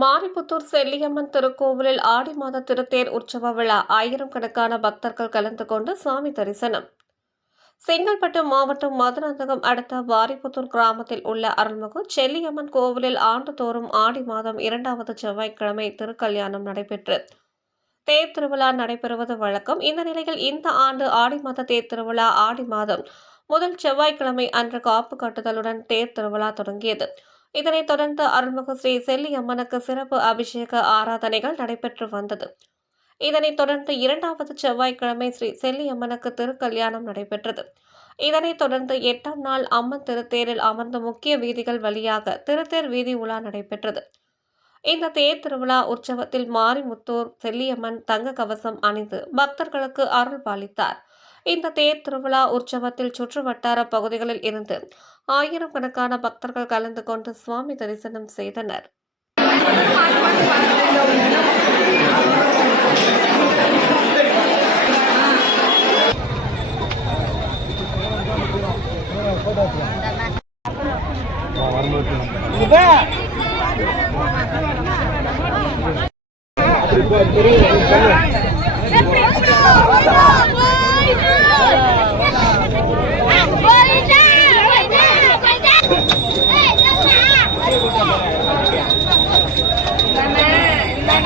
மாரிபுத்தூர் செல்லியம்மன் திருக்கோவிலில் ஆடி மாத திருத்தேர் உற்சவ விழா ஆயிரம் கணக்கான பக்தர்கள் கலந்து கொண்டு சாமி தரிசனம். செங்கல்பட்டு மாவட்டம் மதுராந்தகம் அடுத்த வாரிபுத்தூர் கிராமத்தில் உள்ள அருள்மிகு செல்லியம்மன் கோவிலில் ஆண்டுதோறும் ஆடி மாதம் இரண்டாவது செவ்வாய்க்கிழமை திருக்கல்யாணம் நடைபெற்று தேர் திருவிழா நடைபெறுவது வழக்கம். இந்த நிலையில் இந்த ஆண்டு ஆடி மாத தேர் திருவிழா ஆடி மாதம் முதல் செவ்வாய்க்கிழமை அன்று காப்பு கட்டுதலுடன் தேர் திருவிழா தொடங்கியது. இதனைத் தொடர்ந்து அருள்மிகு ஸ்ரீ செல்லியம்மனுக்கு சிறப்பு அபிஷேக ஆராதனைகள் நடைபெற்று வந்தது. இதனைத் தொடர்ந்து இரண்டாவது செவ்வாய்க்கிழமை ஸ்ரீ செல்லியம்மனுக்கு திருக்கல்யாணம் நடைபெற்றது. இதனைத் தொடர்ந்து எட்டாம் நாள் அம்மன் திருத்தேரில் அமர்ந்த முக்கிய வீதிகள் வழியாக திருத்தேர் வீதி உலா நடைபெற்றது. இந்த தேர் திருவிழா உற்சவத்தில் மாரிமுத்தூர் செல்லியம்மன் தங்க கவசம் அணிந்து பக்தர்களுக்கு அருள் பாலித்தார். இந்த தேர் திருவிழா உற்சவத்தில் சுற்று வட்டார பகுதிகளில் இருந்து ஆயிரக்கணக்கான பக்தர்கள் கலந்து கொண்டு சுவாமி தரிசனம் செய்தனர்.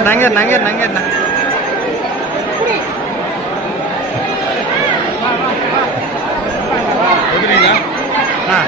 நங்க நங்க நங்க நங்க நங்க ஆ.